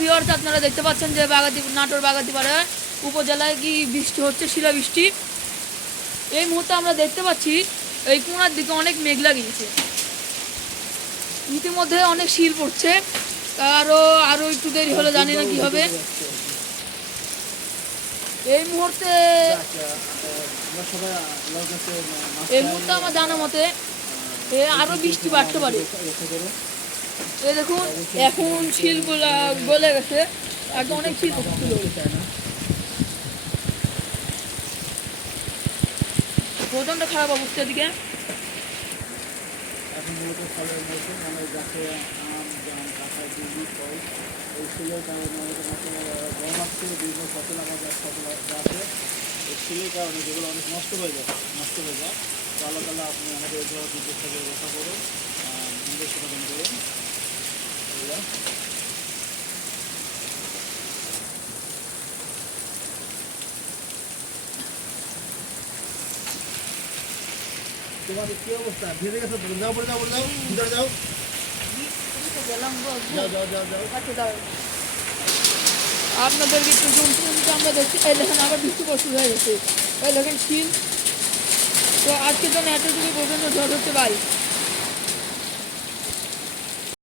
Viewers আপনারা দেখতে পাচ্ছেন যে নাটোর বাগাতিপাড়া উপজেলায় কি বৃষ্টি হচ্ছে, শিলাবৃষ্টি। এই মুহূর্তে আমরা দেখতে পাচ্ছি এই কোণার দিকে অনেক মেঘলা গিয়েছে, ইতিমধ্যে অনেক শিল পড়ছে। আরো একটু দেরি হলে জানি না কি হবে। এই মুহূর্তে আমার জানা মতে আরো বৃষ্টি বাড়তে পারে। এই দেখুন এখন শিলগুলা গলে গেছে, আগে অনেক শিল ছিল। প্রচন্ড খারাপ অবস্থা এদিকে। এখন মূলত ফলের মৌসুম, মানে গাছে আম, জাম, কাঁঠাল, লিচু, ফল, এই শিলের কারণে আমাদের গম আসছে, বিভিন্ন ফসল আমাদের ফসল আছে, এই শিলের কারণে যেগুলো অনেক নষ্ট হয়ে যায়। তো আল্লাহ তাআলা আপনি আমাদের এই ধরনের বিদ্যুৎ থেকে রক্ষা করুন, নিজের সমাধান করুন। তোমাদের কি অবস্থা? ভেজে গেছে তো? যাও পড়ে যাও, ভিতরে যাও, আপনাদেরকে একটু আমরা দেখছি। এই দেখেন আবার বৃষ্টি শুরু হয়ে গেছে। এই দেখেন শিল। তো আজকের জন্য এতটুকু পর্যন্ত ঝড় হচ্ছে ভাই।